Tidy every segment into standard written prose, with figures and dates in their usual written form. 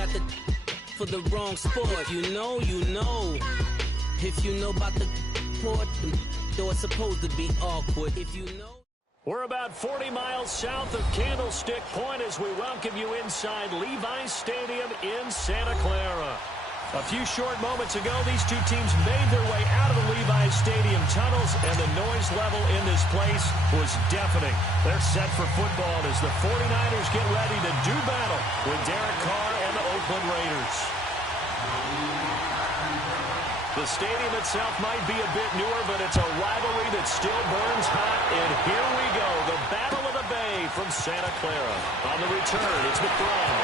got the for the wrong sport. You know, you know. If you know about the port, though it's supposed to be awkward. If you know. We're about 40 miles south of Candlestick Point as we welcome you inside Levi's Stadium in Santa Clara. A few short moments ago, these two teams made their way out of the Levi's Stadium tunnels, and the noise level in this place was deafening. They're set for football as the 49ers get ready to do battle with Derek Carr and the Oakland Raiders. The stadium itself might be a bit newer, but it's a rivalry that still burns hot. And here we go, the Battle of the Bay from Santa Clara. On the return, it's McBride.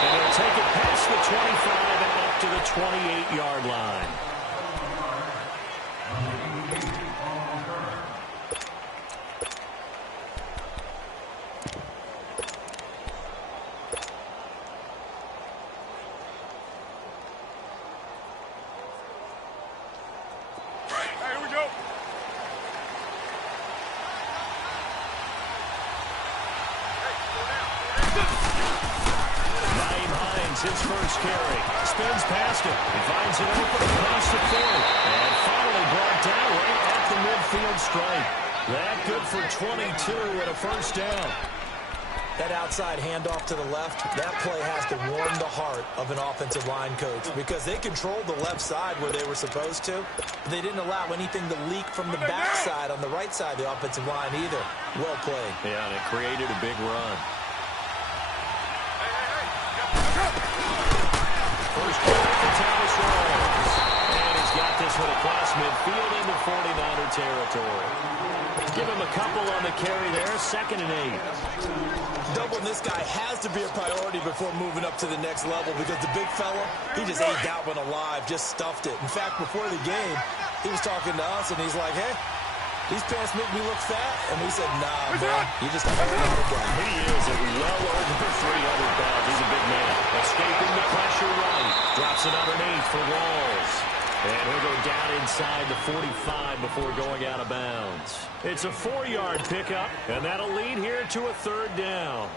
And he'll take it past the 25 and up to the 28-yard line. His first carry. Spins past it. He finds it open across the 40. And finally brought down right at the midfield stripe. That good for 22 and a first down. That outside handoff to the left, that play has to warm the heart of an offensive line coach because they controlled the left side where they were supposed to. But they didn't allow anything to leak from the backside on the right side of the offensive line either. Well played. Yeah, and it created a big run. First carry for Thomas Rawls. And he's got this one across midfield into 49er territory. Give him a couple on the carry there. 2nd and 8. Doubling this guy has to be a priority before moving up to the next level because the big fella, he just ate that one alive, just stuffed it. In fact, before the game, he was talking to us, and he's like, hey, these pants make me look fat. And we said, nah, man, you just got to hold the guy. He is at well over 300 pounds. He's a big man. Escaping the pressure right. Drops it underneath for Rawls. And he'll go down inside the 45 before going out of bounds. It's a 4-yard pickup, and that'll lead here to a 3rd down.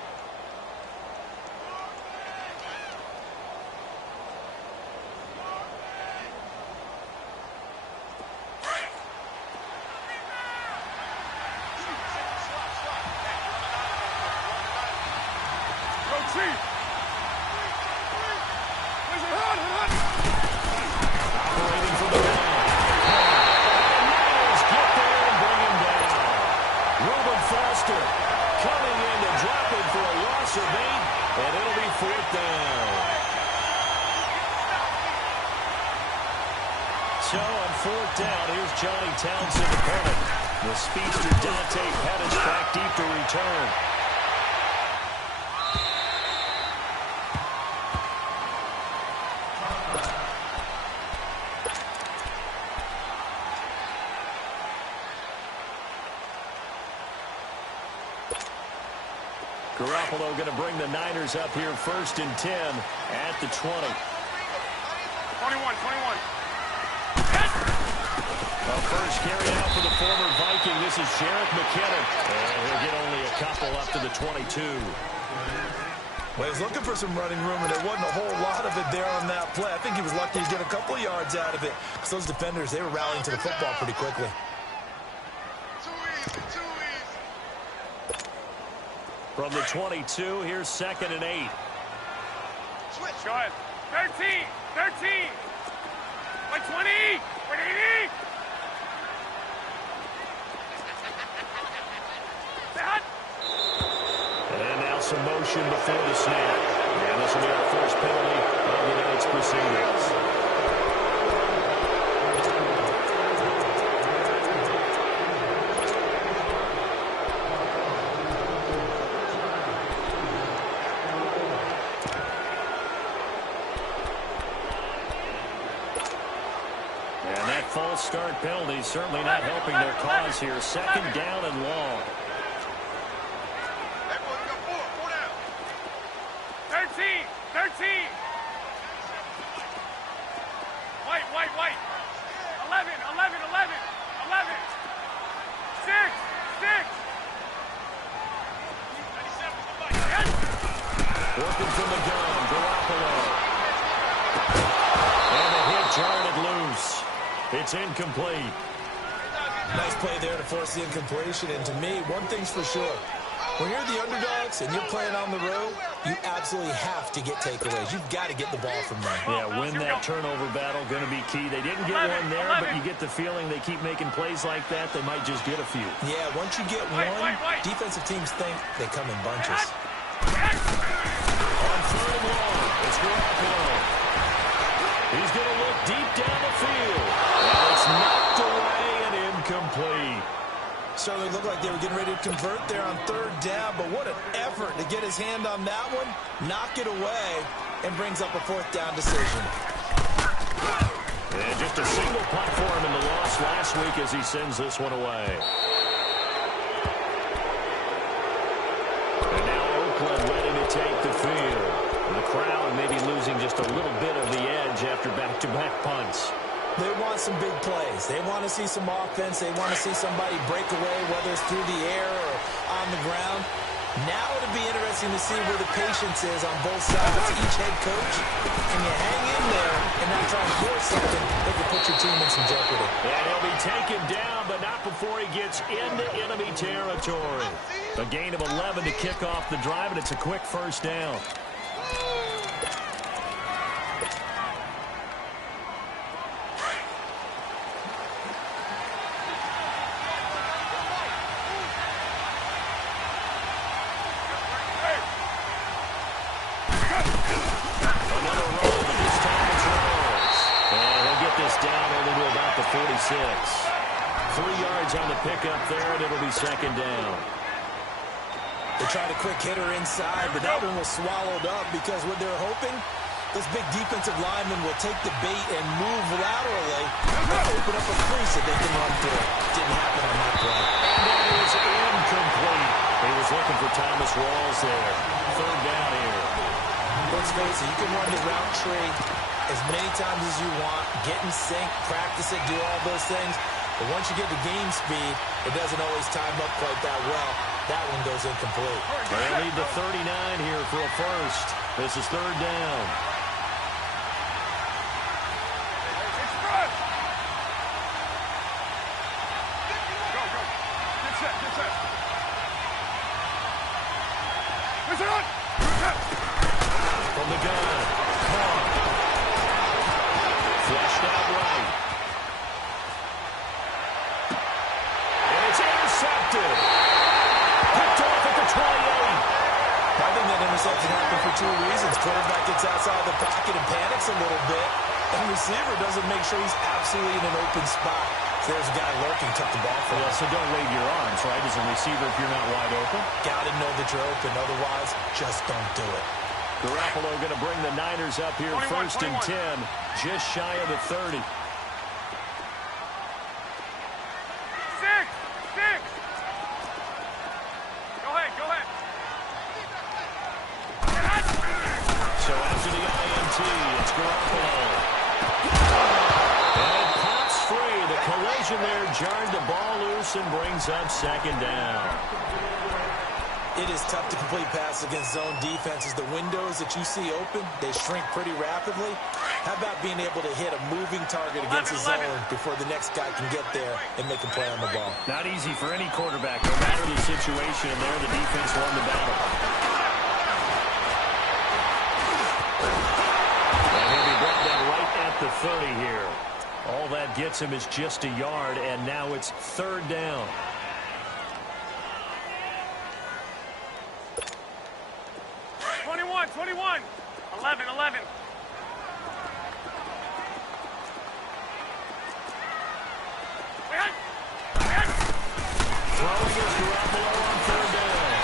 Operating from the ground. Raiders get there and bring him down. Reuben Foster coming in to drop it for a loss of 8, and it'll be 4th down. So on 4th down, here's Johnny Townsend to punt it. The speedster Dante Pettis back deep to return. Garoppolo going to bring the Niners up here 1st and 10 at the 20. 21. A first carry out for the former Viking. This is Sheriff McKinnon. And he'll get only a couple up to the 22. Well, he's looking for some running room, and there wasn't a whole lot of it there on that play. I think he was lucky to get a couple of yards out of it. Because those defenders, they were rallying to the football pretty quickly. From the 22, here's 2nd and 8. Switch. Go ahead. 13. Like 20. 20. And now some motion before the snap. And this will be our first penalty of the night's proceedings. And that false start penalty certainly not helping their cause here. 2nd down and long. 13. White. 11. 6. Working from the gun. it's incomplete. Nice play there to force the incompletion. And to me, one thing's for sure. When you're the underdogs and you're playing on the road, you absolutely have to get takeaways. You've got to get the ball from them. Yeah, win that turnover battle, going to be key. They didn't get one there, but you get the feeling they keep making plays like that, they might just get a few. Yeah, once you get one, defensive teams think they come in bunches. On third and long, it's Garoppolo. He's going to look deep down the field. And it's knocked away and incomplete. Certainly looked like they were getting ready to convert there on third down, but what an effort to get his hand on that one, knock it away, and brings up a fourth down decision. And just a single punt for him in the loss last week as he sends this one away. And now Oakland ready to take the field. And the crowd maybe losing just a little bit of the edge after back-to-back punts. They want some big plays. They want to see some offense. They want to see somebody break away, whether it's through the air or on the ground. Now it'll be interesting to see where the patience is on both sides. Each head coach, can you hang in there and not try to force something that could put your team in some jeopardy? And he'll be taken down, but not before he gets into enemy territory. A gain of 11 to kick off the drive, and it's a quick first down. Down only to about the 46. 3 yards on the pickup there, and it'll be second down. They tried a quick hitter inside, but that one was swallowed up because what they're hoping, those big defensive linemen will take the bait and move laterally and open up a crease that they can run through. Didn't happen on that play. And that is incomplete. He was looking for Thomas Rawls there. Third down here. Let's face it, you can run the route tree as many times as you want, get in sync, practice it, do all those things. But once you get to game speed, it doesn't always time up quite that well. That one goes incomplete. They'll need the 39 here for a first. This is third down. From the gun, Carr. Flushed out right. And it's intercepted. Picked off at the 28. I think that interception happened for two reasons. Quarterback gets outside the pocket and panics a little bit. And receiver doesn't make sure he's absolutely in an open spot. So there's a guy lurking, took the ball from him. So don't wave your arms, right, as a receiver if you're not wide open. Got to know that you're open. Otherwise, just don't do it. Garoppolo going to bring the Niners up here 21, first and 10, just shy of the 30. 6. Go ahead. So after the INT, it's Garoppolo. And it pops free. The collision there jarred the ball loose and brings up second down. It is tough to complete passes against zone defenses. The windows that you see open, they shrink pretty rapidly. How about being able to hit a moving target against the zone before the next guy can get there and make a play on the ball? Not easy for any quarterback, no matter the situation. And there, the defense won the battle. And he'll be brought down right at the 30 here. All that gets him is just a yard, and now it's third down. 21. 11. Throwing is Garoppolo on third down.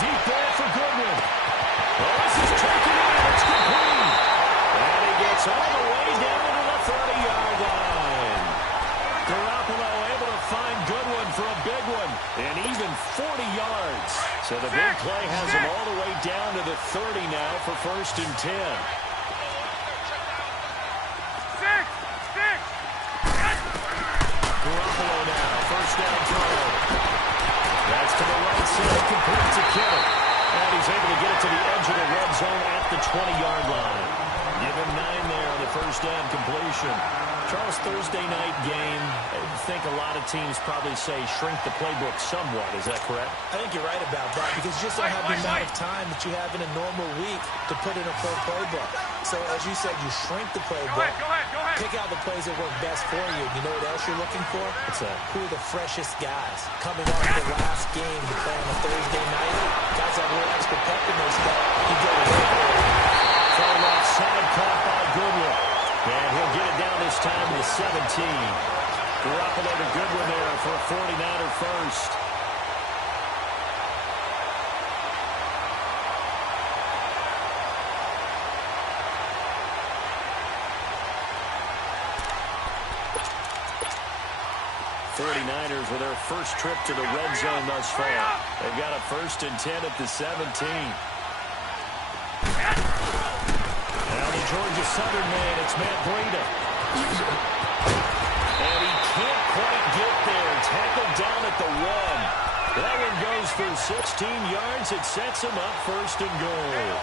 Deep ball for Goodwin. Oh, this is taken in. It's complete. And he gets all the way down to the 30-yard line. Garoppolo able to find Goodwin for a big one. And even 40 yards. So the big play has him all the way down to the 30 now for first and 10. 6. Garoppolo now, first down throw. That's to the right side, complete to Kittle. And he's able to get it to the edge of the red zone at the 20-yard line. Give him 9 there on the first down completion. Charles, Thursday night game, I think a lot of teams probably say shrink the playbook somewhat. Is that correct? I think you're right about that because you just don't have the amount of time that you have in a normal week to put in a full playbook. So, as you said, you shrink the playbook. Go ahead. Pick out the plays that work best for you. You know what else you're looking for? What's that? Who are the freshest guys coming off the last game to play on a Thursday night? Guys have a little extra pep in their step. You go to work. Far left side caught by Goodwin. And he'll get it down this time to the 17. Garoppolo to Goodwin there for a 49er first. '49ers with their first trip to the red zone thus far. They've got a 1st and 10 at the 17. Now the Georgia Southern man, it's Matt Breida. And he can't quite get there. Tackled down at the 1. That one goes for 16 yards. It sets him up 1st and goal.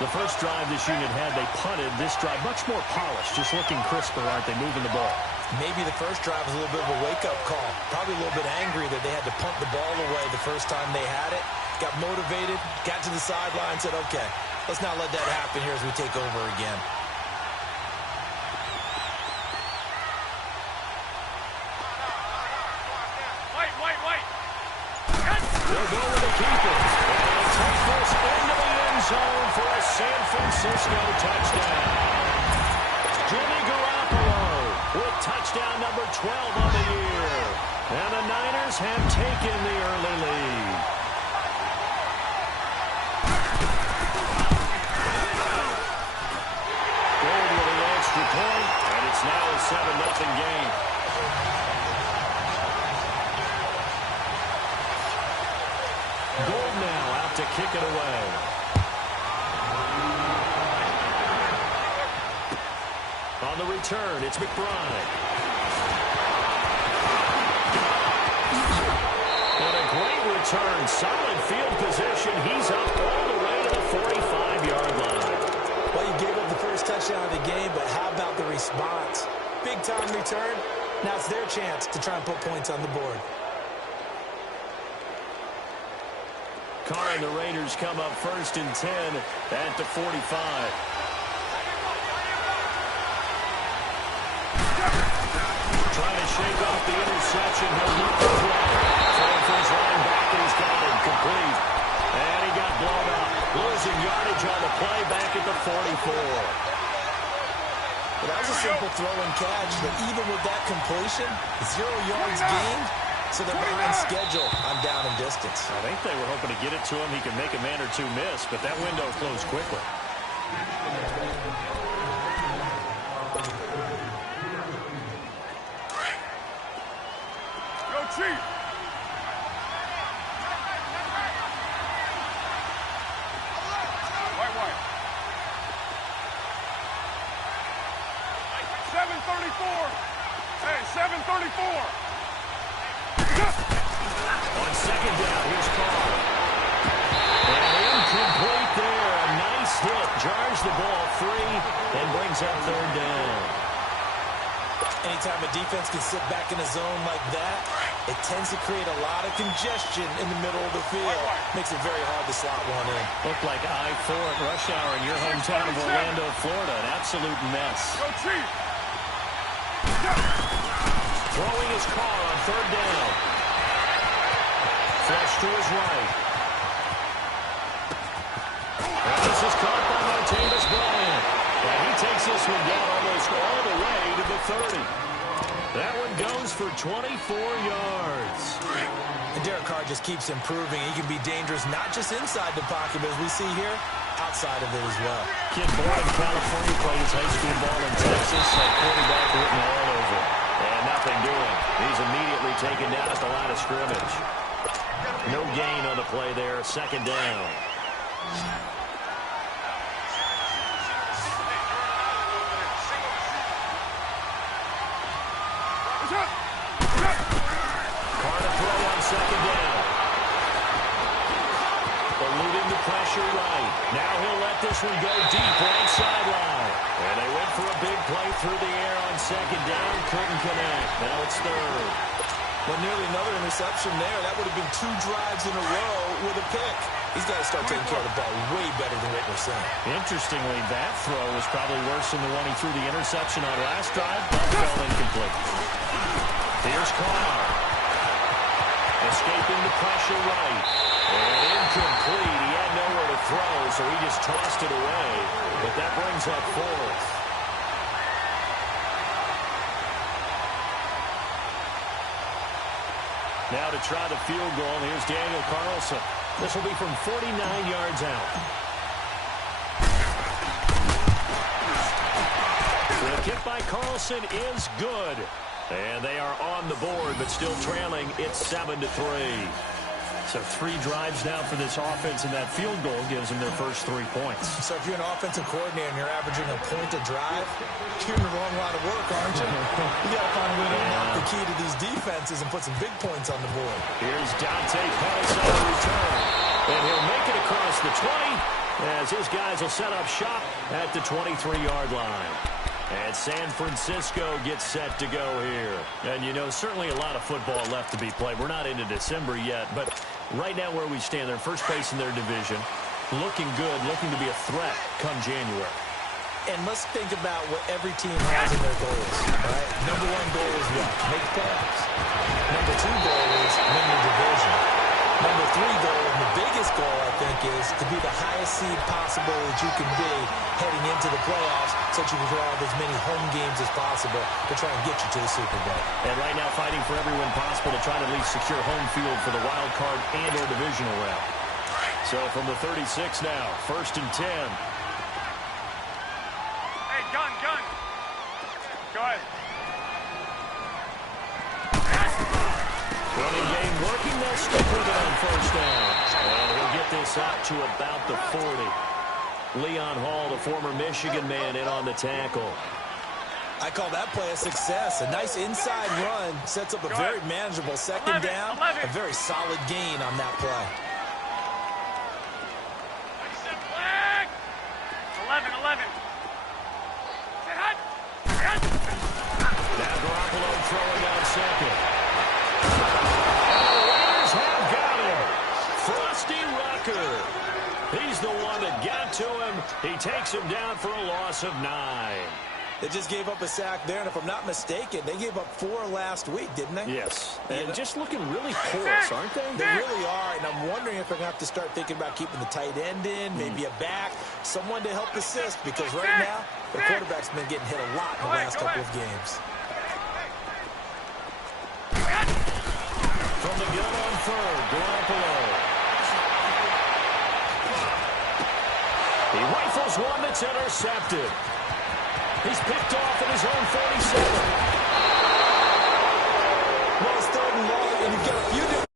The first drive this unit had, they punted. This drive, much more polished, just looking crisper, aren't they, moving the ball? Maybe the first drive was a little bit of a wake-up call. Probably a little bit angry that they had to punt the ball away the first time they had it. Got motivated, got to the sideline, said, okay, let's not let that happen here as we take over again. Wait. They'll go with the keeper. And take this into the end zone for a San Francisco touchdown. Jimmy Garoppolo with touchdown number 12 on the year. And the Niners have taken the early lead. Gold with an extra point, and it's now a 7-0 game. Gold now out to kick it away. On the return, it's McBride. What a great return. Solid field position. He's up all the way to the 45-yard line. Well, you gave up the first touchdown of the game, but how about the response? Big-time return. Now it's their chance to try and put points on the board. Carr and the Raiders come up 1st and 10 at the 45. Trying to shake off the interception. He'll look the play. Throwing for his linebacker. He's got it complete. And he got blown up. Losing yardage on the play back at the 44. Well, that was a simple throw and catch, but even with that completion, 0 yards gained, so they're behind schedule on down and distance. I think they were hoping to get it to him. He could make a man or two miss, but that window closed quickly. Go Chief. White. 7:34. Hey, 7:34. On second down, here's Carr. And incomplete there. A nice hit. Jars the ball free and brings up 3rd down. Anytime a defense can sit back in a zone like that, it tends to create a lot of congestion in the middle of the field. Makes it very hard to slot one in. Looked like I-4 at rush hour in your hometown of Orlando, Florida. An absolute mess. Go Chief. Throwing his Carr on 3rd down. Flush to his right. And this is caught by Martavis Bryant. And he takes this one down almost all the way to the 30. That one goes for 24 yards. And Derek Carr just keeps improving. He can be dangerous not just inside the pocket, but as we see here, outside of it as well. Kid born in California, played his high school ball in Texas, had quarterback written all over. And nothing doing. He's immediately taken down at the line of scrimmage. No gain on the play there. 2nd down. Carr to throw on 2nd down. Eluding the pressure right. Now he'll let this one go deep right sideline. second down, couldn't connect. Now it's third. Well, nearly another interception there. That would have been 2 drives in a row with a pick. He's got to start taking care of the ball way better than Whitmer said. Interestingly, that throw was probably worse than the one he threw the interception on last drive, but fell incomplete. Here's Carr. Escaping the pressure right. And incomplete. He had nowhere to throw, so he just tossed it away. But that brings up fourth. Now to try the field goal, here's Daniel Carlson. This will be from 49 yards out. The kick by Carlson is good. And they are on the board, but still trailing. It's 7-3. So 3 drives now for this offense, and that field goal gives them their first 3 points. So if you're an offensive coordinator and you're averaging a point a drive, you're in the wrong line of work, aren't you? You got to find a way to unlock the key to these defenses and put some big points on the board. Here's Dante Pettis on the return. And he'll make it across the 20 as his guys will set up shop at the 23-yard line. And San Francisco gets set to go here. And, you know, certainly a lot of football left to be played. We're not into December yet, but right now where we stand, they're first place in their division, looking good, looking to be a threat come January. And let's think about what every team has in their goals, right? Number 1 goal is what? Make playoffs. Number 2 goal is win your division. Number 3 goal, and the biggest goal, I think, is to be the highest seed possible that you can be heading into the playoffs so that you can have as many home games as possible to try and get you to the Super Bowl. And right now fighting for every win possible to try to at least secure home field for the wild card and or divisional round. So from the 36 now, 1st and 10. Hey, gun. Go ahead. Running game working. They'll stick with it on 1st down. And he'll get this out to about the 40. Leon Hall, the former Michigan man, in on the tackle. I call that play a success. A nice inside run sets up a very manageable second down. A very solid gain on that play. 11. Now Garoppolo throwing on second. And the Raiders have got him. Frosty Rucker. He's the one that got to him. He takes him down for a loss of 9. They just gave up a sack there, and if I'm not mistaken, they gave up 4 last week, didn't they? Yes. And just looking really porous, aren't they? They really are, and I'm wondering if they're going to have to start thinking about keeping the tight end in, maybe a back, someone to help assist, because right now, the quarterback's been getting hit a lot in the last couple of games. From the gun on 3rd, Garoppolo. He rifles one that's intercepted. He's picked off at his own 47. Well, it's 3rd and long, and you've got a few different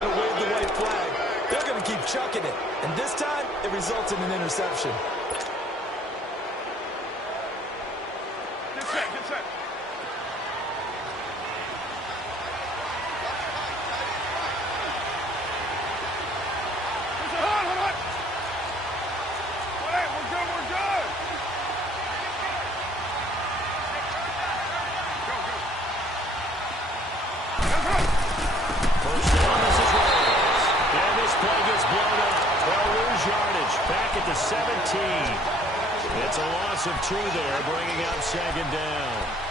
to wave the white flag. They're going to keep chucking it, and this time, it results in an interception. Get set. Hold on. Hey, we're good. Go. 1st down, this is Raiders. And this play gets blown up. They'll lose yardage. Back at the 17. It's a loss of 2 there, bringing up 2nd down.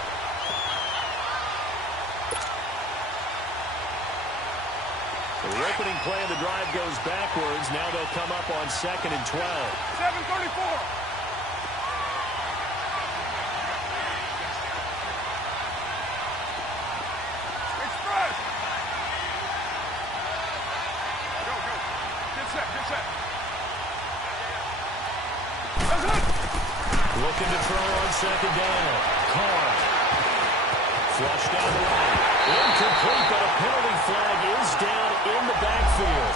The opening play of the drive goes backwards. Now they'll come up on 2nd and 12. 7:34. Express. Go. Get set. Looking to throw on 2nd down. Carr. Flush down the right. Incomplete, but a penalty flag is down in the backfield.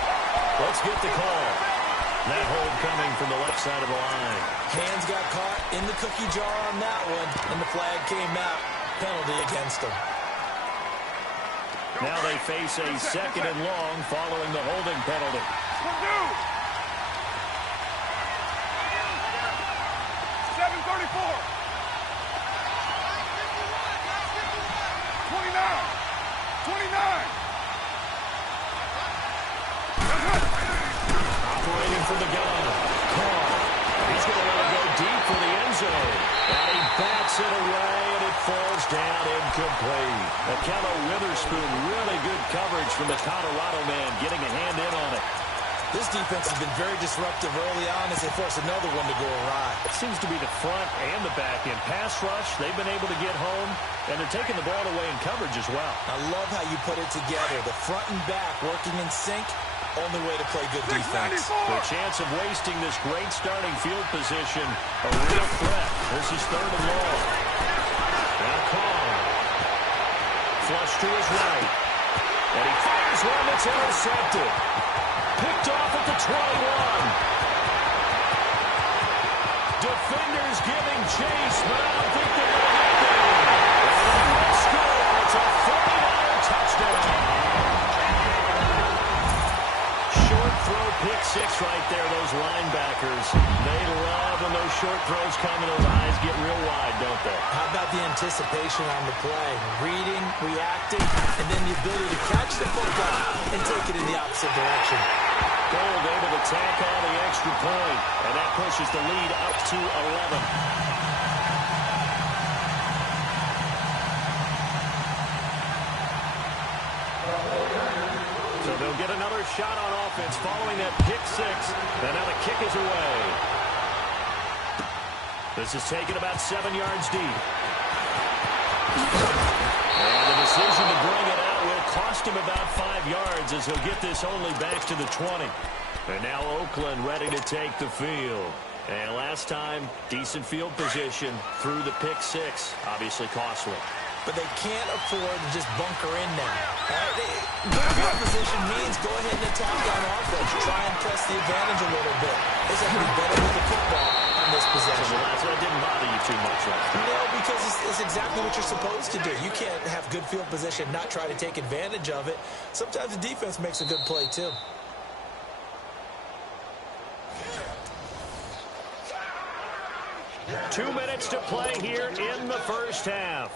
Let's get the call. That hold coming from the left side of the line. Hands got caught in the cookie jar on that one, and the flag came out. Penalty against them. Now they face a 2nd and long following the holding penalty. 7:34. Operating from the gun. Carr. He's going to let it go deep for the end zone. And he bats it away, and it falls down incomplete. Akello Witherspoon, really good coverage from the Colorado man, getting a hand in on it. This defense has been very disruptive early on as they force another one to go awry. It seems to be the front and the back end. Pass rush, they've been able to get home, and they're taking the ball away in coverage as well. I love how you put it together. The front and back working in sync, only way to play good defense. The chance of wasting this great starting field position, a real threat. This is third and long. Now Carr. Flush to his right. And he fires one that's intercepted. Picked off at the 21. Defenders giving chase, but I don't think they're going to get there. And they score. It's a 49er touchdown. Short throw, pick six right there, those linebackers. They love when those short throws come and those eyes get real wide, don't they? How about the anticipation on the play? Reading, reacting, and then the ability to catch the football and take it in the opposite direction. Gold able to tack on the extra point, and that pushes the lead up to 11. So they'll get another shot on offense following that pick six, and now the kick is away. This is taken about 7 yards deep. And the decision to bring it out will cost him about 5 yards as he'll get this only back to the 20. And now Oakland ready to take the field. And last time, decent field position through the pick six. Obviously costly. But they can't afford to just bunker in now. Good field position means go ahead and attack on offense. Try and press the advantage a little bit. They have to be better with the football on this possession. So that didn't bother you too much, right? No, because it's exactly what you're supposed to do. You can't have good field position, not try to take advantage of it. Sometimes the defense makes a good play, too. Two minutes to play here in the first half.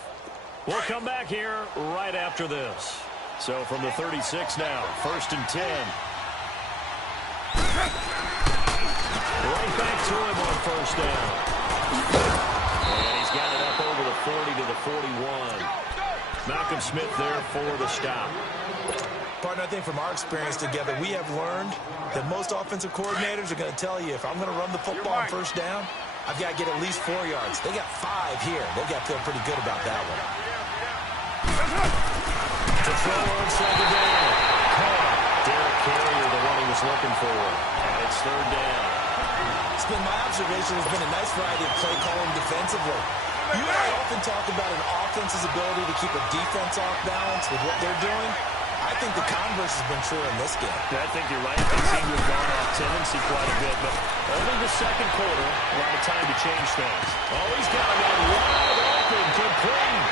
We'll come back here right after this. So from the 36 now, 1st and 10. Right back to him on first down. And he's got it up over the 40 to the 41. Malcolm Smith there for the stop. Partner, I think from our experience together, we have learned that most offensive coordinators are going to tell you, if I'm going to run the football on first down, I've got to get at least 4 yards. They got 5 here. They've got to feel pretty good about that one. To throw on second down. Derek Carrier, the one he was looking for. And it's third down. It's been my observation. There's been a nice variety of play calling defensively. You and I often talk about an offense's ability to keep a defense off balance with what they're doing. I think the converse has been true in this game. I think you're right. They seem to have gone off tendency quite a bit, but only the second quarter, a lot of time to change things. Oh, he's got a man wide open, complete.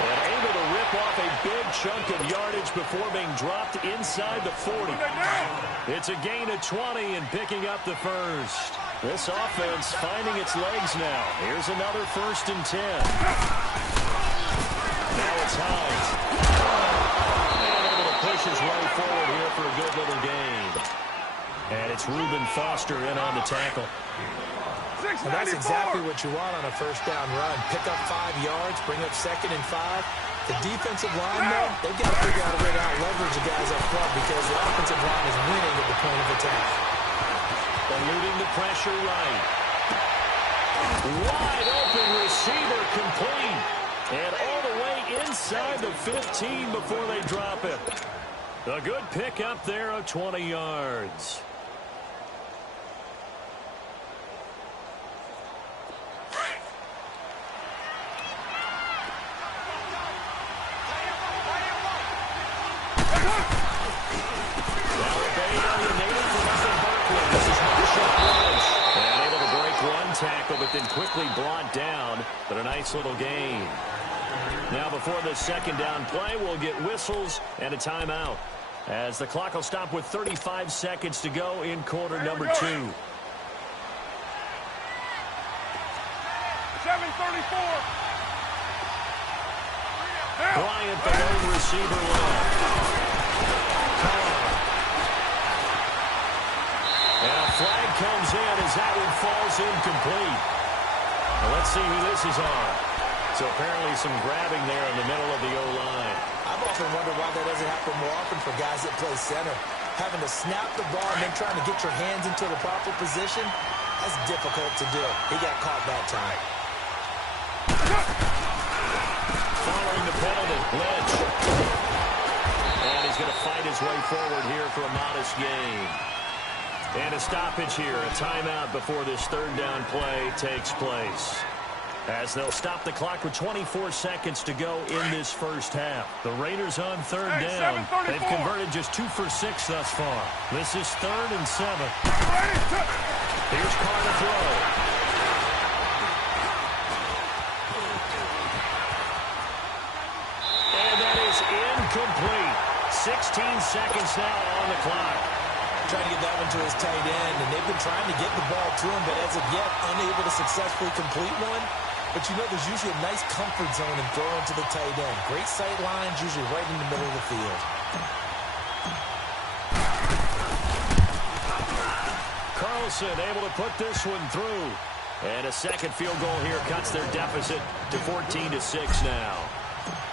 And able to rip off a big chunk of yardage before being dropped inside the 40. It's a gain of 20 and picking up the first. This offense finding its legs now. Here's another 1st and 10. Now it's Hines. Push his way forward here for a good little gain. And it's Reuben Foster in on the tackle. And that's exactly what you want on a first down run. Pick up 5 yards, bring up 2nd and 5. The defensive line, though, they've got to figure out a way to out-leverage the guys up front because the offensive line is winning at the point of attack. Eluding the pressure right. Wide open receiver complete. And all the way inside the 15 before they drop it. A good pick up there of 20 yards. Tackle, but then quickly brought down, but a nice little gain. Now before the second down play, we'll get whistles and a timeout as the clock will stop with 35 seconds to go in quarter number 2. Bryant, the lone receiver left. And a flag comes in as that one falls incomplete. Well, let's see who this is on. So apparently some grabbing there in the middle of the O-line. I've often wondered why that doesn't happen more often for guys that play center. Having to snap the ball and then trying to get your hands into the proper position, that's difficult to do. He got caught that time. Following the penalty, Lynch. And he's going to fight his way forward here for a modest gain. And a stoppage here, a timeout before this third down play takes place. As they'll stop the clock with 24 seconds to go in this first half. The Raiders on third down. They've converted just 2 for 6 thus far. This is 3rd and 7. Here's Carr to throw. And that is incomplete. 16 seconds now on the clock. Trying to get that one to his tight end, and they've been trying to get the ball to him, but as of yet, unable to successfully complete one. But you know there's usually a nice comfort zone in throwing to the tight end. Great sight lines, usually right in the middle of the field. Carlson able to put this one through. And a second field goal here cuts their deficit to 14-6 now.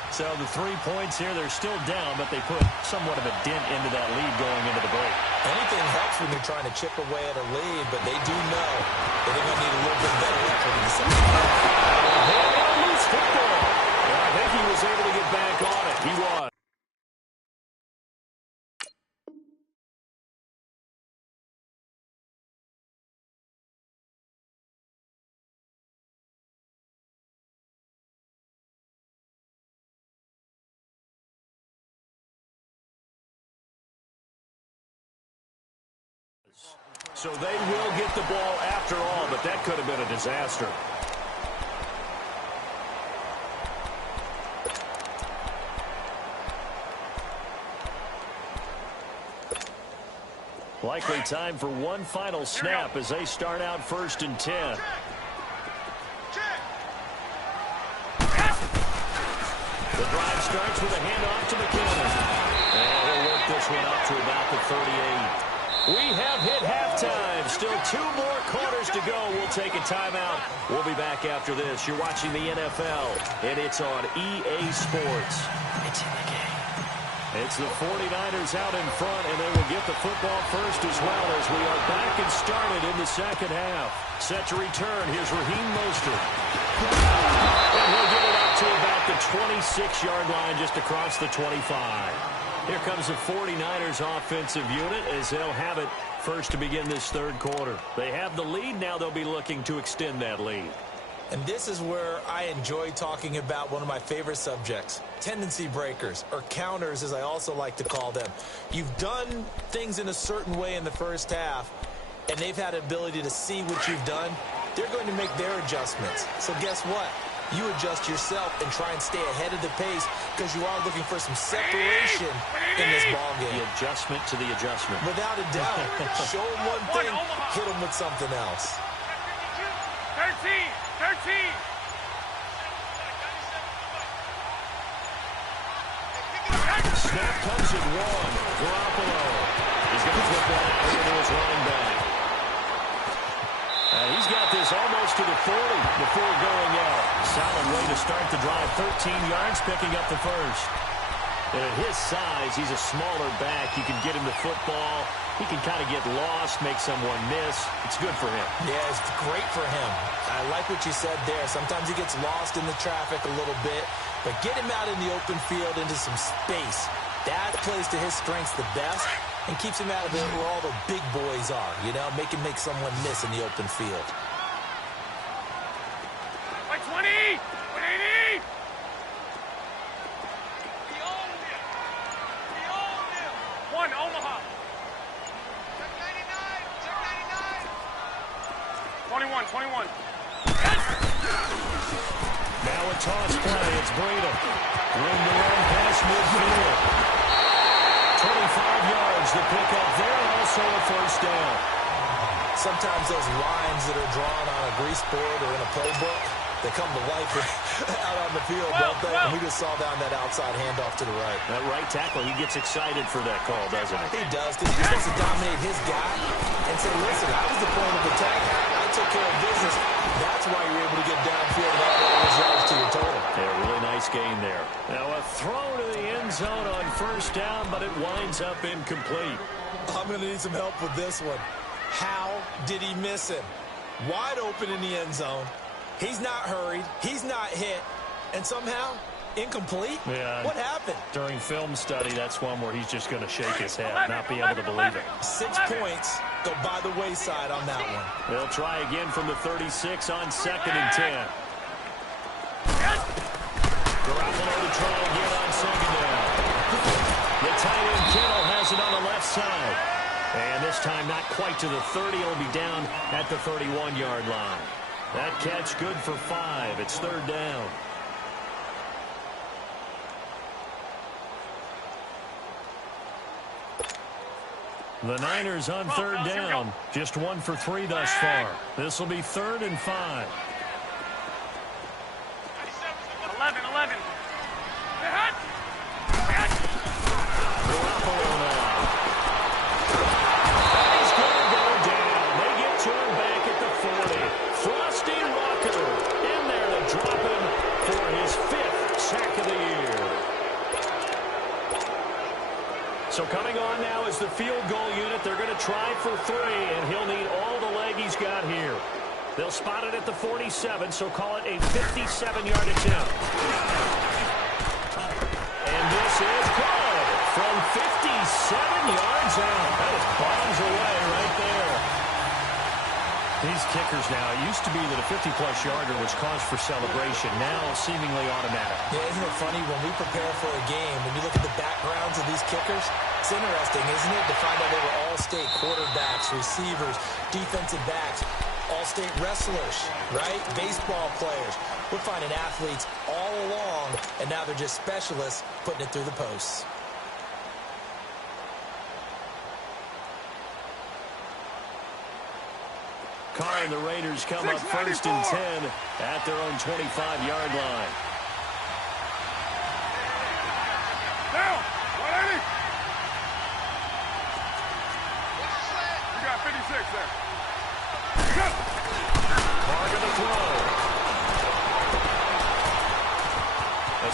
So the 3 points here, they're still down, but they put somewhat of a dent into that lead going into the break. Anything helps when you're trying to chip away at a lead, but they do know that they're going to need a little bit better effort in the second half. Loose football. And I think he was able to get back on it. He was. So they will get the ball after all, but that could have been a disaster. Likely time for one final snap as they start out 1st and 10. The drive starts with a handoff to McKinnon. And he'll work this one up to about the 38. We have hit halftime. Still 2 more quarters to go. We'll take a timeout. We'll be back after this. You're watching the NFL, and it's on EA Sports. It's in the game. It's the 49ers out in front, and they will get the football first as well as we are back and started in the second half. Set to return. Here's Raheem Mostert. And he'll get it up to about the 26-yard line just across the 25. Here comes the 49ers offensive unit as they'll have it first to begin this third quarter. They have the lead. Now they'll be looking to extend that lead. And this is where I enjoy talking about one of my favorite subjects, tendency breakers, or counters as I also like to call them. You've done things in a certain way in the first half, and they've had the ability to see what you've done. They're going to make their adjustments. So guess what? You adjust yourself and try and stay ahead of the pace because you are looking for some separation in this ballgame. The adjustment to the adjustment. Without a doubt. Show them one thing, hit them with something else. 13. Snap comes at 1. Garoppolo. He's going to flip that out here to his running back. He's got this almost to the 40 before going out. Solid way to start the drive. 13 yards, picking up the first. And at his size, he's a smaller back. You can get him the football. He can kind of get lost, make someone miss. It's good for him. Yeah, it's great for him. I like what you said there. Sometimes he gets lost in the traffic a little bit, but get him out in the open field into some space. That plays to his strengths the best and keeps him out of it where all the big boys are, you know, make someone miss in the open field. Like 20! 180! One, Omaha. Check 99. 21. Now a toss play. It's Breida. Room to run past midfield. 25 yards to pick up there. Also a first down. Sometimes those lines that are drawn on a grease board or in a playbook, They come to life out on the field, don't they? And we just saw down that outside handoff to the right. That right tackle, he gets excited for that call, doesn't he? He does, because he just wants to dominate his guy and say, listen, I was the point of attack. I took care of business. That's why you're able to get downfield and add all those yards to your total. Yeah, really nice gain there. Now a throw to the end zone on first down, but it winds up incomplete. I'm going to need some help with this one. How did he miss him? Wide open in the end zone. He's not hurried. He's not hit. And somehow, incomplete? Yeah. What happened? During film study, that's one where he's just going to shake his head, not be able to believe it. 6 points go by the wayside on that one. They'll try again from the 36 on 2nd and 10. Garoppolo to try again on 2nd down. The tight end Kittle has it on the left side. And this time not quite to the 30. He'll be down at the 31-yard line. That catch good for 5. It's 3rd down. The Niners on 3rd down. Just 1 for 3 thus far. This will be 3rd and 5. 11. Garoppolo now. He's going to go down. They get to him back at the 40. Frosty Rucker in there to drop him for his 5th sack of the year. So coming on now is the field goal unit. They're going to try for 3, and he'll need all the leg he's got here. They'll spot it at the 47, so call it a 57-yard attempt. And this is good from 57 yards out. That is bombs away right there. These kickers now, it used to be that a 50-plus yarder was cause for celebration. Now seemingly automatic. Yeah, isn't it funny when we prepare for a game, when you look at the backgrounds of these kickers, it's interesting, isn't it, to find out they were all-state quarterbacks, receivers, defensive backs, all-state wrestlers, right? Baseball players. We're finding athletes all along, and now they're just specialists putting it through the posts. Carr and the Raiders come up 1st and 10 at their own 25-yard line. Down. 180. You got 56 there. Go. Carr to the throw.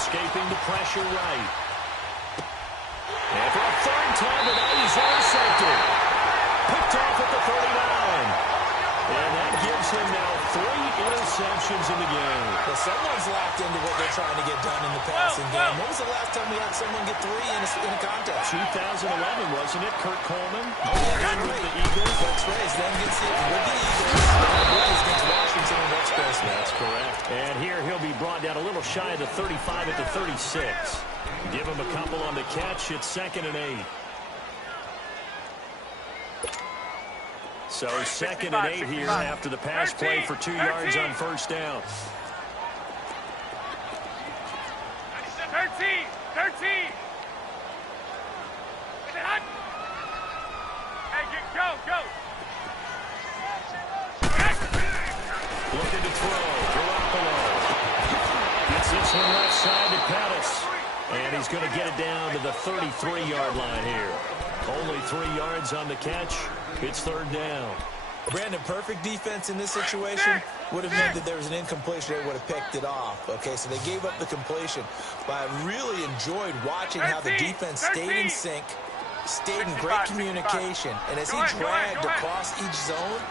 Escaping the pressure right. And for a 3rd time tonight, he's intercepted. Picked off at the 39. And that gives him now 3 interceptions in the game. Well, someone's locked into what they're trying to get done in the passing game. When was the last time we had someone get 3 in a contest? 2011, wasn't it? Kurt Coleman. Oh, yeah, that's with right. the Eagles. That's right. Then gets it with the Eagles. Against Washington and Rex Grossman. That's correct. And here he'll be brought down a little shy of the 35 at the 36. Give him a couple on the catch. It's 2nd and 8. So 2nd and 8 here after the pass play for 2 yards on 1st down. 13. Hey, go. Looking to throw. Garoppolo. Gets this one left side to Pettis. And he's going to get it down to the 33-yard line here. Only 3 yards on the catch. It's 3rd down. Brandon, perfect defense in this situation would have meant that there was an incompletion. They would have picked it off. Okay, so they gave up the completion. But I really enjoyed watching how the defense stayed in sync, stayed in great communication. And as he dragged across each zone,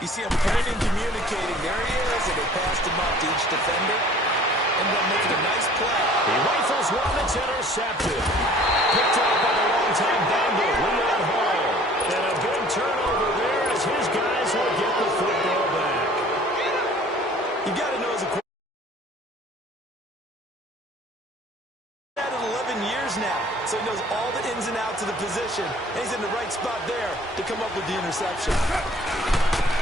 you see him pointing, communicating. There he is, and they passed him up to each defender. Ended up making a nice play. He rifles one that's intercepted. Picked up by the longtime Bengal, Leon Hall. And a big turnover there as his guys will get the football back. You got to know as a quarterback, at it 11 years now, so he knows all the ins and outs of the position. And he's in the right spot there to come up with the interception.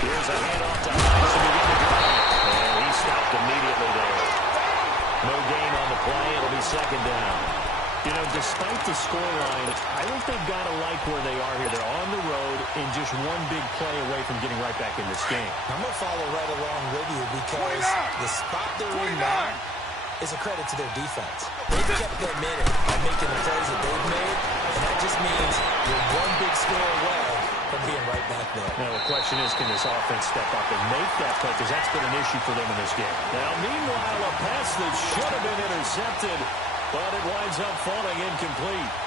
Here's a handoff to Hines to begin the drive. And he stopped immediately there. No gain on the play. It'll be 2nd down. You know, despite the scoreline, I think they've got to like where they are here. They're on the road and just one big play away from getting right back in this game. I'm going to follow right along with you because the spot they're in now is a credit to their defense. They've kept them in it by making the plays that they've made, and that just means you're one big score away from being right back there. Now, the question is, can this offense step up and make that play? Because that's been an issue for them in this game. Now, meanwhile, a pass that should have been intercepted, but it winds up falling incomplete.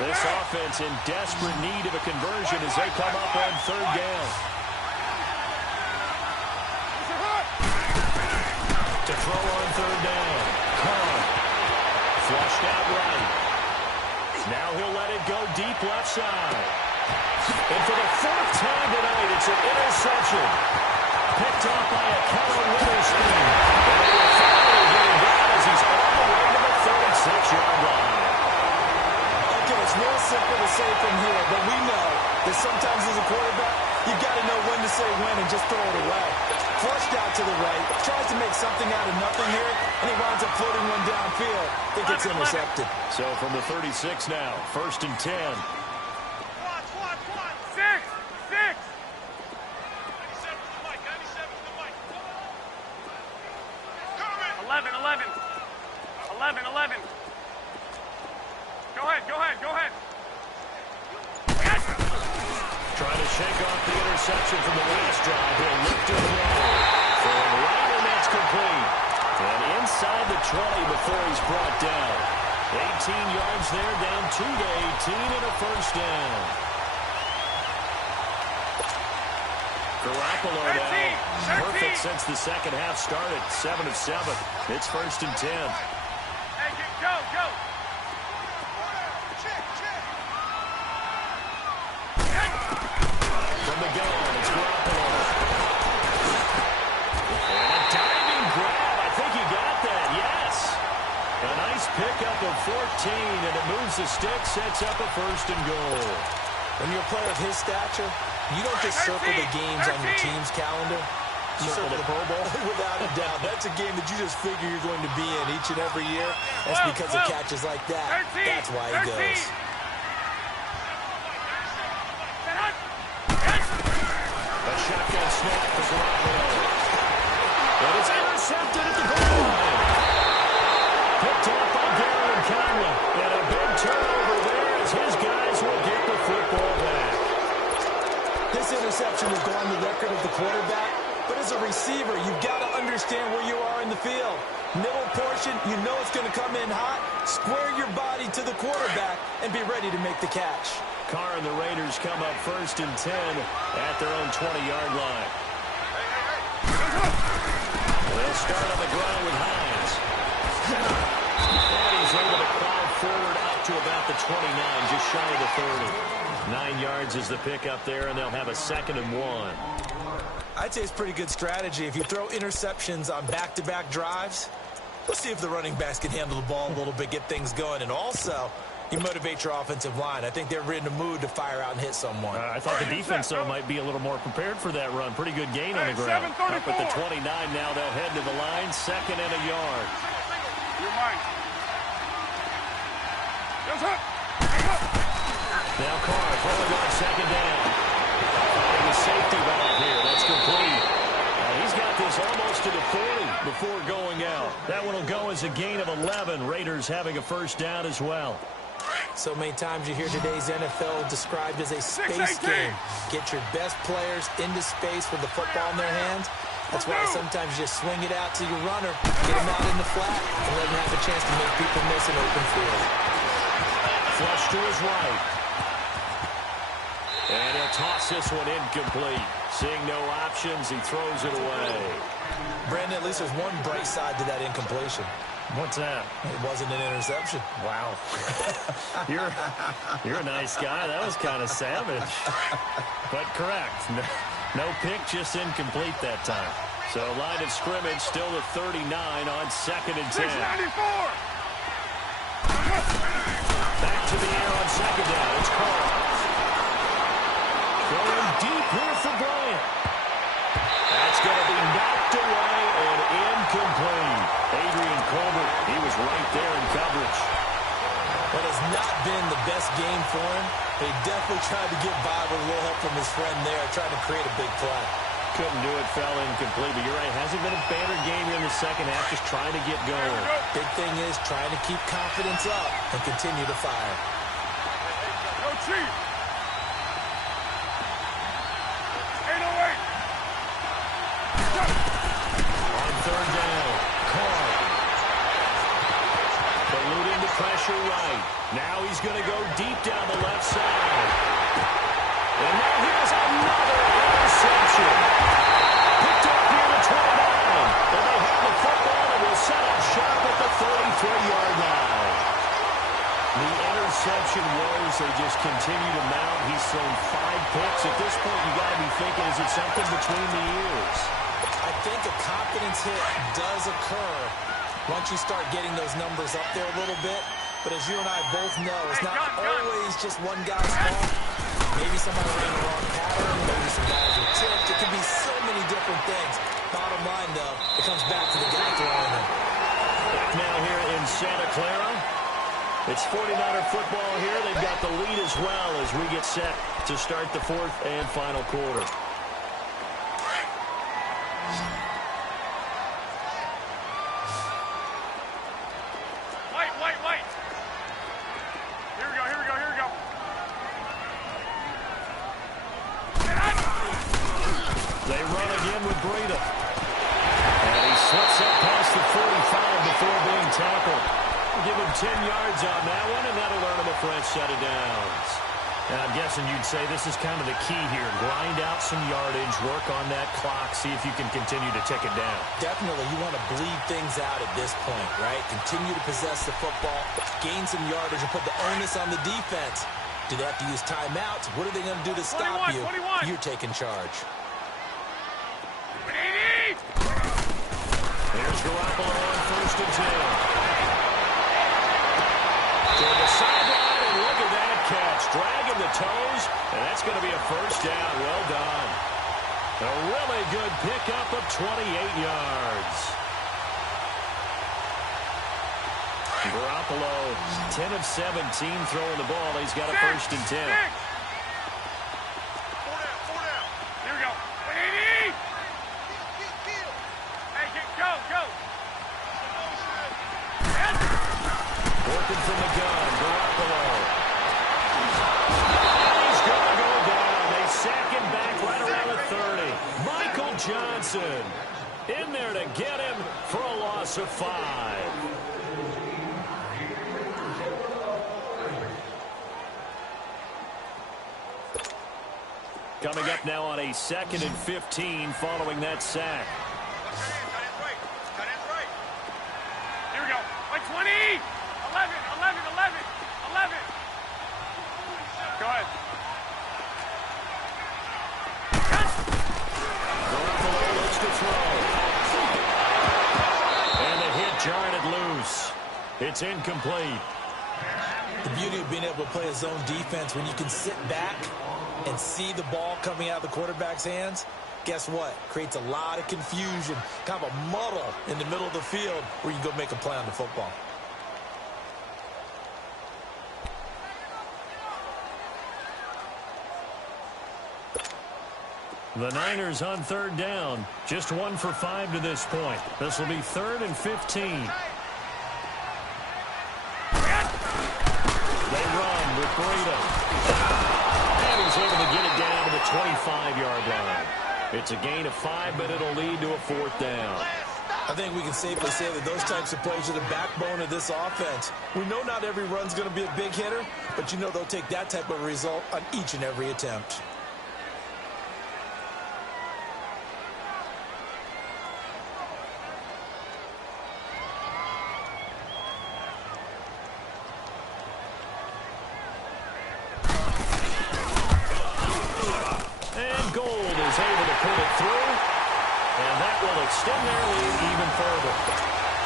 This offense in desperate need of a conversion as they come up on third down. To throw on third down. Carr. Flushed out right. Now he'll let it go deep left side. And for the fourth time tonight, it's an interception. Picked off by a Keller Witherspoon. And they will finally get him down as he's all the way to the 36-yard line. It's real simple to say from here, but we know that sometimes as a quarterback, you've got to know when to say when and just throw it away. Flushed out to the right, tries to make something out of nothing here, and he winds up floating one downfield. I think it's intercepted. So from the 36 now, 1st and 10. 6. 11. Go ahead. Yes! Trying to shake off the interception from the last drive. He'll look to throw. Throwing right, and that's complete. And inside the 20 before he's brought down. 18 yards there, down 2 to 18 and a first down. Garoppolo now. Perfect since the second half started. 7 of 7. It's 1st and 10. Hey, go. From the gun, it's Garoppolo. And a diving grab. I think he got that, yes. A nice pickup of 14, and it moves the stick, sets up a 1st and goal. When you're a player of his stature, you don't just circle the games on your team's calendar. You circle the Pro Bowl. Without a doubt. That's a game that you just figure you're going to be in each and every year. That's because of catches like that. That's why he goes. A shotgun snap for Garoppolo. But it's intercepted at the goal line. Picked off by Darren Conley. And a big turnover there as his guys will get the football back. This interception will go on the record of the quarterback, but as a receiver, you've got to understand where you are in the field. Middle portion, you know it's going to come in hot. Square your body to the quarterback and be ready to make the catch. Carr and the Raiders come up 1st and 10 at their own 20-yard line. They'll start on the ground with Hines. And he's able to plow forward out to about the 29, just shy of the 30. 9 yards is the pickup there, and they'll have a 2nd and 1. I'd say it's pretty good strategy. If you throw interceptions on back-to-back drives, we'll see if the running backs can handle the ball a little bit, get things going, and also you motivate your offensive line. I think they're in the mood to fire out and hit someone. I thought the defense, though, might be a little more prepared for that run. Pretty good gain on the ground. Up at the 29 now, they'll head to the line. 2nd and a yard. You're mine. Now Carr throwing on 2nd down. Finding the safety valve here. That's complete. He's got this almost to the 40 before going out. That one will go as a gain of 11. Raiders having a 1st down as well. So many times you hear today's NFL described as a space game. Get your best players into space with the football in their hands. That's why sometimes you just swing it out to your runner, get him out in the flat, and let him have a chance to make people miss an open field. Flush to his right. And he'll toss this one incomplete. Seeing no options, he throws it away. Brandon, at least there's one bright side to that incompletion. What's that? It wasn't an interception. Wow. You're a nice guy. That was kind of savage. But correct. No pick, just incomplete that time. So line of scrimmage still at 39 on 2nd and 10. 694. Back to the air on 2nd down. It's Carr. Throwing deep here for Bryant. That's going to be knocked away and incomplete. Adrian Colbert, he was right there in coverage. That has not been the best game for him. He definitely tried to get by with a little help from his friend there, trying to create a big play. Couldn't do it, fell incomplete. But you're right, hasn't been a banner game here in the second half, just trying to get going. Big thing is trying to keep confidence up and continue to fire. Go, Chief! Hey, no way! On third down, Carr. Eluding the pressure right. Now he's going to go deep down the left side. And now here's another interception. Picked up here at 29. And they have the football and will set up shop at the 33-yard line. The interception woes, they just continue to mount. He's thrown 5 picks. At this point, you got to be thinking, is it something between the ears? I think a confidence hit does occur once you start getting those numbers up there a little bit. But as you and I both know, it's not always just one guy's fault. Maybe somebody ran the wrong pattern. Maybe some guys were tipped. It could be so many different things. Bottom line, though, it comes back to the guy throwing it. Back now here in Santa Clara. It's 49er football here. They've got the lead as well as we get set to start the fourth and final quarter. Wait. Here we go. They run again with Breida. And he slips up past the 45 before being tackled. We'll give him 10 yards on that one, and that'll earn him a fresh set of downs. Now, I'm guessing you'd say this is kind of the key here. Grind out some yardage, work on that clock, see if you can continue to tick it down. Definitely, you want to bleed things out at this point, right? Continue to possess the football, gain some yardage, and put the onus on the defense. Do they have to use timeouts? What are they going to do to stop you? 21. You're taking charge. There's Garoppolo on 1st and 10. To the sideline, and look at that catch. Dragging the toes, and that's going to be a first down. Well done. A really good pickup of 28 yards. Garoppolo, 10 of 17 throwing the ball. He's got a 1st and 10. Four down. Here we go. 80. Hey, go. Working from the gun, Garoppolo. He's going to go down. They sack him back right around the 30. Michael Johnson in there to get him for a loss of 5. Coming up now on a 2nd and 15 following that sack. Tight end right. Here we go. 20. 11. Go ahead. Garoppolo looks to throw. And the hit jarred it loose. It's incomplete. The beauty of being able to play a zone defense when you can sit back and see the ball coming out of the quarterback's hands, guess what? Creates a lot of confusion, kind of a muddle in the middle of the field where you can go make a play on the football. The Niners on 3rd down. Just 1 for 5 to this point. This will be 3rd and 15. They run with Breida. And he's able to get it down to the 25-yard line. It's a gain of 5, but it'll lead to a 4th down. I think we can safely say that those types of plays are the backbone of this offense. We know not every run's going to be a big hitter, but you know they'll take that type of result on each and every attempt. Gold is able to put it through, and that will extend their lead even further.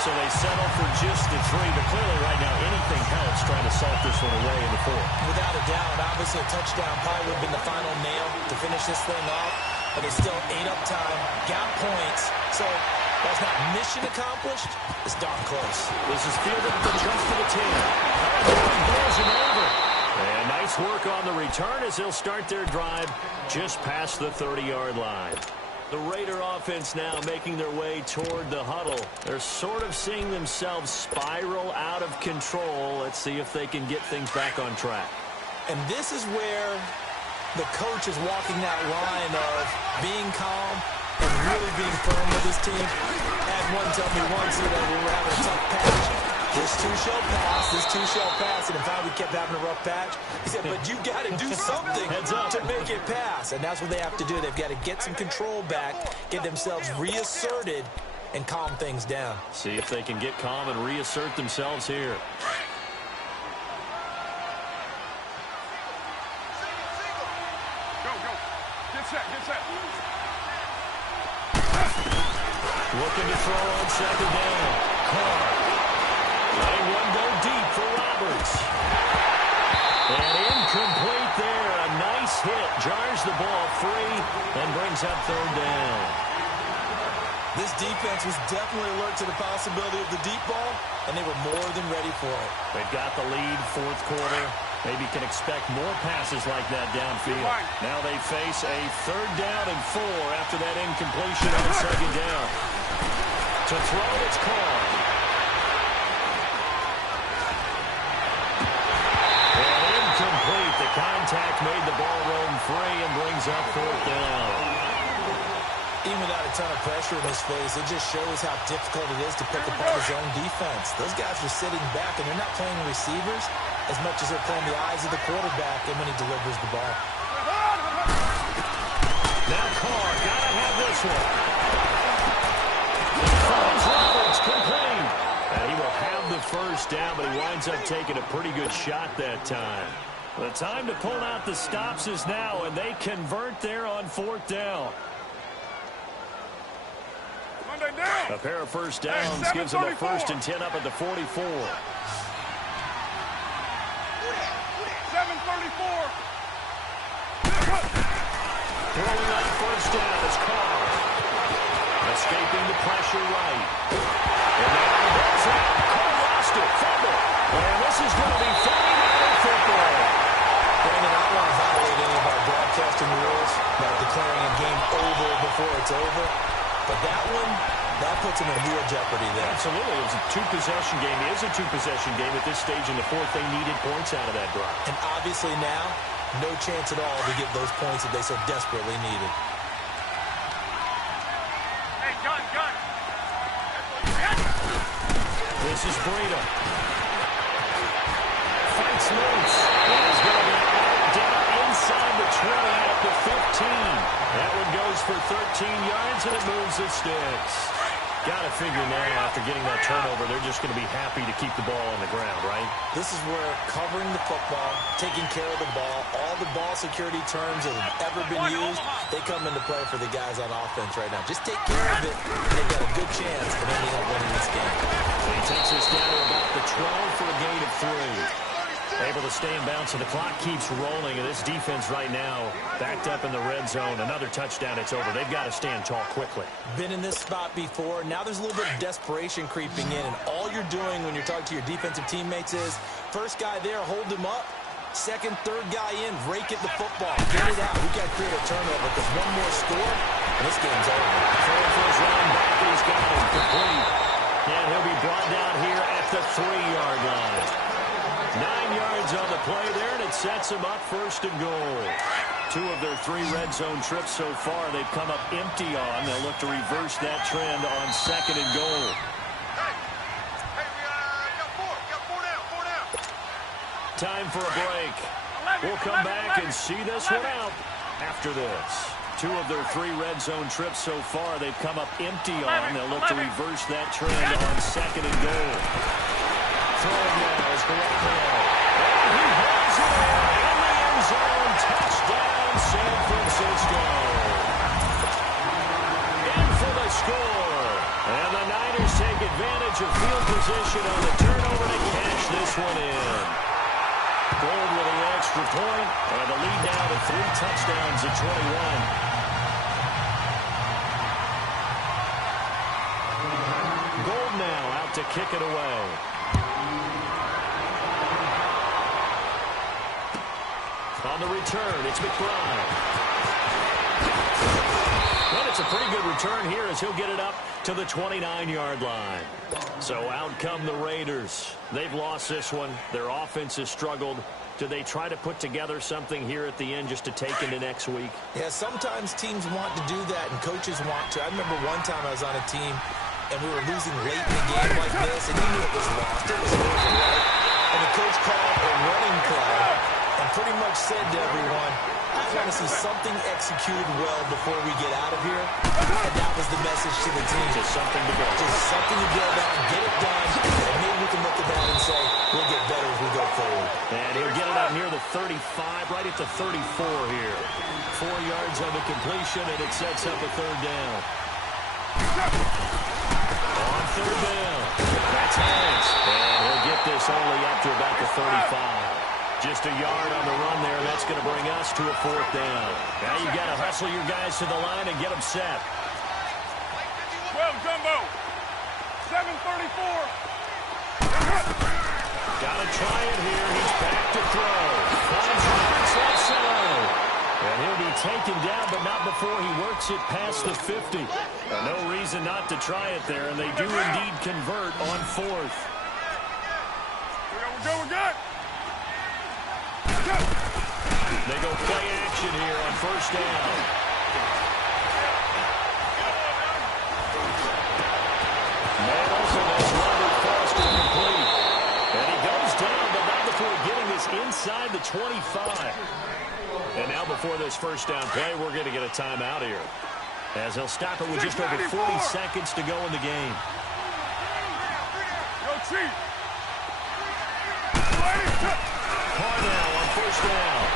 So they settle for just the 3, but clearly right now anything anything helps trying to salt this one away in the fourth. Without a doubt, obviously a touchdown probably would have been the final nail to finish this thing off, but they still ate up time, got points, so that's not mission accomplished. It's darn close. This is fielded at the just to the 10. Blows him over. And nice work on the return as they'll start their drive just past the 30-yard line. The Raider offense now making their way toward the huddle. They're sort of seeing themselves spiral out of control. Let's see if they can get things back on track. And this is where the coach is walking that line of being calm and really being firm with his team. I had one tell me once, we were having a tough patch. This two shall pass, this two shall pass. And in fact, we kept having a rough patch. He said, but you got to do something to make it pass. And that's what they have to do. They've got to get some control back, get themselves reasserted, and calm things down. See if they can get calm and reassert themselves here. Go, go. Get set, get set. Looking to throw on second down. Carr. Letting one go deep for Roberts. And incomplete there. A nice hit. Jars the ball free and brings up third down. This defense was definitely alert to the possibility of the deep ball, and they were more than ready for it. They've got the lead, fourth quarter. Maybe can expect more passes like that downfield. Now they face a third down and 4 after that incompletion on second down. To throw, it's Carr. And incomplete. The contact made the ball roam free and brings up fourth down. Even without a ton of pressure in his face, it just shows how difficult it is to pick apart his own defense. Those guys are sitting back, and they're not playing receivers as much as they're playing the eyes of the quarterback and when he delivers the ball. Now Carr, gotta have this one. Finds Roberts, complete. And he will have the first down, but he winds up taking a pretty good shot that time. The time to pull out the stops is now, and they convert there on fourth down. A pair of first downs gives them a 1st and 10 up at the 44. 7:34. Throwing on first down is Carr. Escaping the pressure right. And now that's it. Carr lost it. Fumble. And this is going to be 49er football. Brandon, I don't want to violate any of our broadcasting rules about declaring a game over before it's over. But that one, that puts them in real jeopardy there. Absolutely. It was a two-possession game. It is a two-possession game at this stage in the fourth. They needed points out of that drive. And obviously now, no chance at all to get those points that they so desperately needed. Hey, gun. This is Breida. Fights loose. He's going to be out down inside the 20 at the 15. That one goes for 13 yards, and it moves the sticks. Got to figure now, after getting that turnover, they're just going to be happy to keep the ball on the ground, right? This is where covering the football, taking care of the ball, all the ball security terms that have ever been used, they come into play for the guys on offense right now. Just take care of it, and they've got a good chance of ending up winning this game. He takes us down to about the 12 for a gain of 3. Able to stay in bounds, so the clock keeps rolling, and this defense right now backed up in the red zone. Another touchdown, it's over. They've got to stand tall quickly. Been in this spot before. Now there's a little bit of desperation creeping in, and all you're doing when you're talking to your defensive teammates is first guy there, hold him up. Second, third guy in, rake at the football. Get it out. We've got to create a turnover because one more score, and this game's over. Throwing for his line back, he's got him complete. And he'll be brought down here at the 3-yard line. 9 yards on the play there, and it sets them up 1st and goal. 2 of their 3 red zone trips so far, they've come up empty on. They'll look to reverse that trend on 2nd and goal. Hey, we got 4 down. Time for a break. We'll come back and see this one out after this. 2 of their 3 red zone trips so far, they've come up empty on. They'll look to reverse that trend on 2nd and goal. Throwing now is Garoppolo. And he holds it in the end zone. Touchdown, San Francisco. In for the score. And the Niners take advantage of field position on the turnover to cash this one in. Gold with the extra point, and the lead now to 3 touchdowns at 21. Gold now out to kick it away. On the return, it's McBride. But it's a pretty good return here as he'll get it up to the 29-yard line. So out come the Raiders. They've lost this one. Their offense has struggled. Do they try to put together something here at the end just to take into next week? Yeah, sometimes teams want to do that and coaches want to. I remember one time I was on a team and we were losing late in the game like this, and you knew it was lost. It was over, right? And the coach called a running play and pretty much said to everyone, I want to see something executed well before we get out of here. And that was the message to the team. Just something to build. Just something to build on, get it done, and maybe we can look at that and say, we'll get better as we go forward. And he'll get it out near the 35, right at the 34 here. 4 yards on the completion, and it sets up a third down. On third down, that's Harris. And he'll get this only up to about the 35. Just a yard on the run there, and that's going to bring us to a fourth down. Now you got to hustle your guys to the line and get them set. 12 jumbo. 734. Got to try it here. He's back to throw. Finds Roberts left side. And he'll be taken down, but not before he works it past the 50. No reason not to try it there, and they do indeed convert on fourth. We're good. They go play action here on first down. Nails, and that's Robert Foster complete. And he goes down, but not before getting this inside the 25. And now before this first down play, we're going to get a timeout here, as he'll stop it with just over 40 seconds to go in the game. Go Chief. Parnell on first down.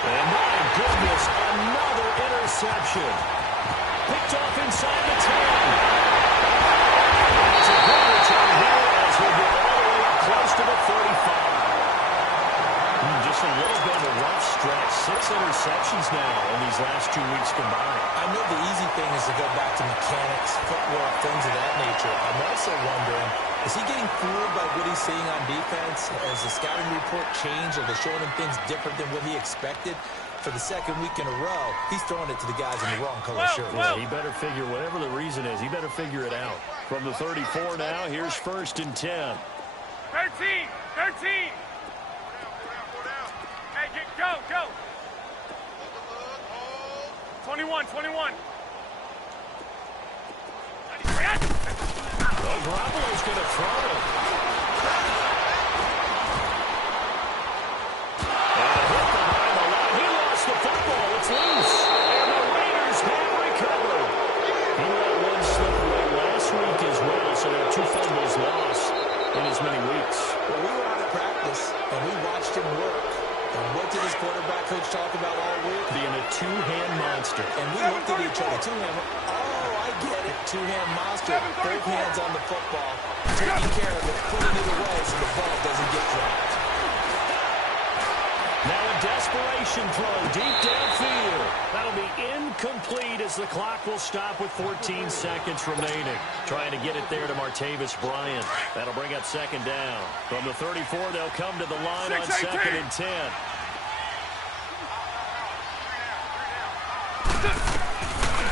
And my goodness, another interception. Picked off inside the 10. It's a good return here as we get all the way up close to the 35. Just a little bit of a rough stretch. 6 interceptions now in these last 2 weeks combined. I know the easy thing is to go back to mechanics, footwork, things of that nature. I'm also wondering, is he getting fooled by what he's seeing on defense? Has the scouting report changed? Are they showing him things different than what he expected? For the second week in a row, he's throwing it to the guys in the wrong color shirt. Yeah, he better figure, whatever the reason is, he better figure it out. From the 34 now, here's 1st and 10. 13. Hey, go. 21. Garoppolo's going to throw it. And hit behind the line. He lost the football. It's loose. And the Raiders have recovered. He let one slip away last week as well, so there are 2 fumbles lost in as many weeks. Well, we were out of practice, and we watched him work. And what did his quarterback coach talk about all week? Being a 2-hand monster. And we looked at each other. 2-hand. Oh, I get it. 2-hand monster. Both hands on the football. Taking care of it. Putting it away so the ball doesn't get dropped. Now a desperation throw deep downfield. That'll be incomplete as the clock will stop with 14 seconds remaining. Trying to get it there to Martavis Bryant. That'll bring up 2nd down. From the 34, they'll come to the line on 2nd and 10.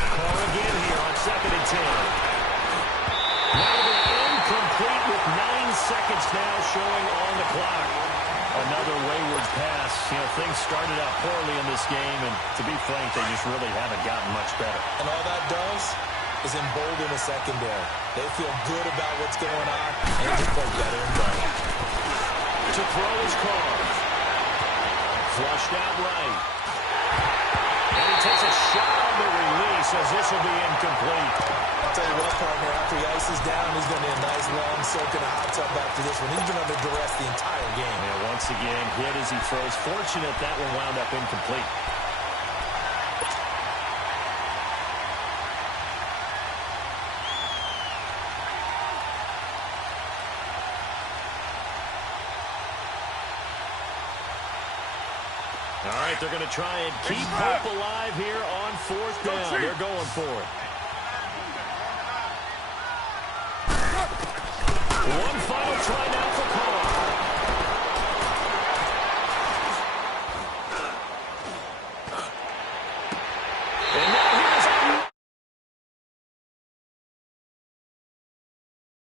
Call again here on 2nd and 10. That'll be incomplete with 9 seconds now showing on the clock. Another wayward pass. Things started out poorly in this game, and to be frank, they just really haven't gotten much better. And all that does is embolden the secondary. They feel good about what's going on, and they just play better and better. To throw his car. Flushed out right. And he takes a shot on the release as this will be incomplete. I'll tell you what, partner, after he ices down, he's going to be a nice long soak in a hot tub after this one. He's been under duress the entire game. Yeah, once again, hit as he throws. Fortunate that one wound up incomplete. All right, they're going to try and keep hope alive here on fourth down. They're going for it.